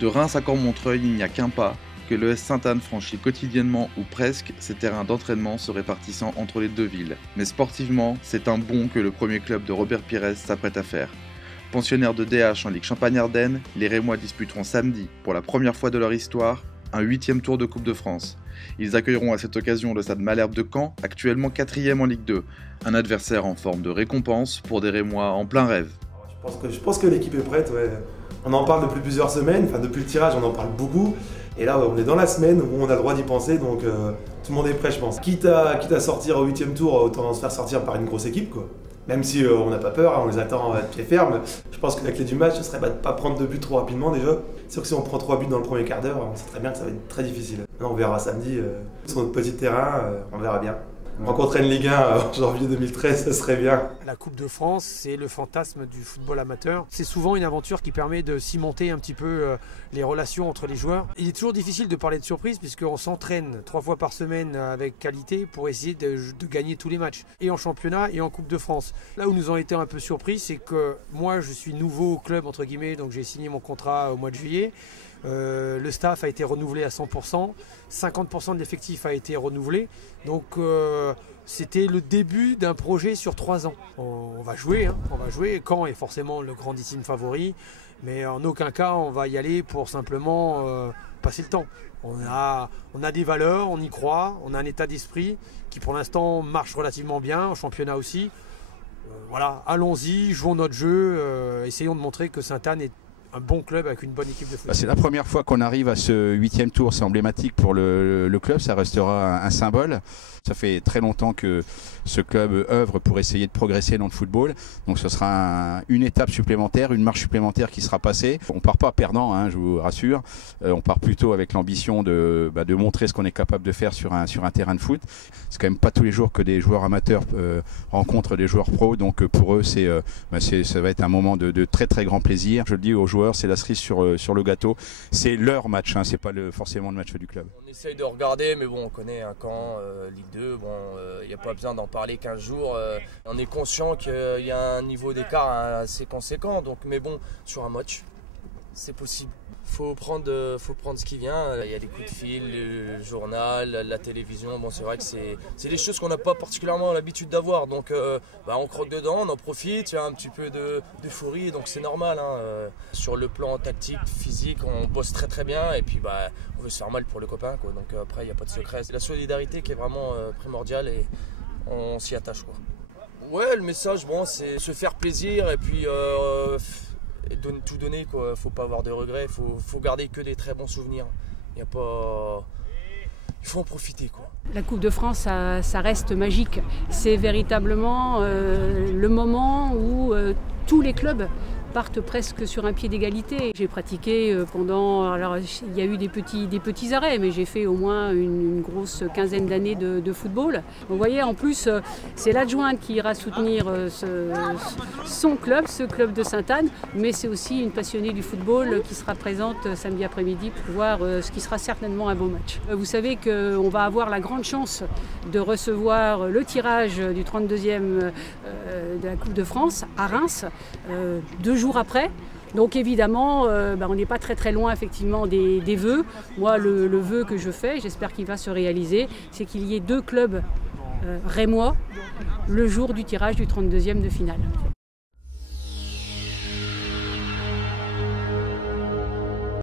De Reims à Cormontreuil, il n'y a qu'un pas, que l'ES Sainte-Anne franchit quotidiennement ou presque ses terrains d'entraînement se répartissant entre les deux villes. Mais sportivement, c'est un bond que le premier club de Robert Pires s'apprête à faire. Pensionnaires de DH en Ligue Champagne-Ardenne, les Rémois disputeront samedi, pour la première fois de leur histoire, un 8e tour de Coupe de France. Ils accueilleront à cette occasion le Stade Malherbe de Caen, actuellement 4e en Ligue 2, un adversaire en forme de récompense pour des Rémois en plein rêve. Je pense que l'équipe est prête, ouais. On en parle depuis plusieurs semaines, enfin depuis le tirage on en parle beaucoup. Et là on est dans la semaine où on a le droit d'y penser, donc tout le monde est prêt je pense. Quitte à sortir au 8e tour, autant se faire sortir par une grosse équipe quoi. Même si on n'a pas peur, hein, on les attend de pied ferme. Je pense que la clé du match, ce serait de ne pas prendre de buts trop rapidement déjà. C'est sûr que si on prend 3 buts dans le premier quart d'heure, on sait très bien que ça va être très difficile. Maintenant, on verra samedi sur notre petit terrain, on verra bien. Rencontrer une Ligue 1 en janvier 2013, ce serait bien. La Coupe de France, c'est le fantasme du football amateur. C'est souvent une aventure qui permet de cimenter un petit peu les relations entre les joueurs. Il est toujours difficile de parler de surprise puisqu'on s'entraîne 3 fois par semaine avec qualité pour essayer de gagner tous les matchs, et en championnat et en Coupe de France. Là où nous avons été un peu surpris, c'est que moi je suis nouveau au club entre guillemets, donc j'ai signé mon contrat au mois de juillet. Le staff a été renouvelé à 100%, 50% de l'effectif a été renouvelé, donc c'était le début d'un projet sur 3 ans. On va jouer, on va jouer. Caen est forcément le grandissime favori, mais en aucun cas on va y aller pour simplement passer le temps. On a des valeurs, on y croit, on a un état d'esprit qui pour l'instant marche relativement bien, au championnat aussi. Voilà, allons-y, jouons notre jeu, essayons de montrer que Sainte-Anne est un bon club avec une bonne équipe de foot. C'est la première fois qu'on arrive à ce 8e tour, c'est emblématique pour le club, ça restera un symbole. Ça fait très longtemps que ce club œuvre pour essayer de progresser dans le football. Donc ce sera une étape supplémentaire, une marche supplémentaire qui sera passée. On ne part pas perdant, je vous rassure. On part plutôt avec l'ambition de montrer ce qu'on est capable de faire sur un terrain de foot. C'est quand même pas tous les jours que des joueurs amateurs rencontrent des joueurs pros. Donc pour eux, ça va être un moment de très très grand plaisir. Je le dis aux joueurs, c'est la cerise sur le gâteau. C'est leur match, c'est pas forcément le match du club. On essaye de regarder, mais bon, on connaît un Caen, Ligue 2, bon, il n'y a pas besoin d'en parler 15 jours. On est conscient qu'il y a un niveau d'écart assez conséquent, donc, mais bon, sur un match, c'est possible. Faut prendre ce qui vient. Il y a des coups de fil, le journal, la télévision. Bon, c'est vrai que c'est des choses qu'on n'a pas particulièrement l'habitude d'avoir. Donc, on croque dedans, on en profite. Il y a un petit peu d'euphorie, donc c'est normal. Sur le plan tactique, physique, on bosse très très bien. Et puis, on veut se faire mal pour le copain, quoi. Donc après, il n'y a pas de secret. C'est la solidarité qui est vraiment primordiale et on s'y attache, quoi. Ouais, le message, bon, c'est se faire plaisir et puis tout donner, quoi. Faut pas avoir de regrets, faut garder que des très bons souvenirs. Il faut en profiter, quoi. La Coupe de France, ça reste magique. C'est véritablement le moment où tous les clubs partent presque sur un pied d'égalité. J'ai pratiqué alors il y a eu des petits arrêts, mais j'ai fait au moins une grosse quinzaine d'années de football. Vous voyez, en plus, c'est l'adjointe qui ira soutenir son club, ce club de Sainte-Anne, mais c'est aussi une passionnée du football qui sera présente samedi après-midi pour voir ce qui sera certainement un beau match. Vous savez qu'on va avoir la grande chance de recevoir le tirage du 32e de la Coupe de France à Reims, 2 jours après. Donc évidemment, on n'est pas très très loin effectivement des vœux. Moi, le vœu que je fais, j'espère qu'il va se réaliser, c'est qu'il y ait 2 clubs rémois le jour du tirage du 32e de finale.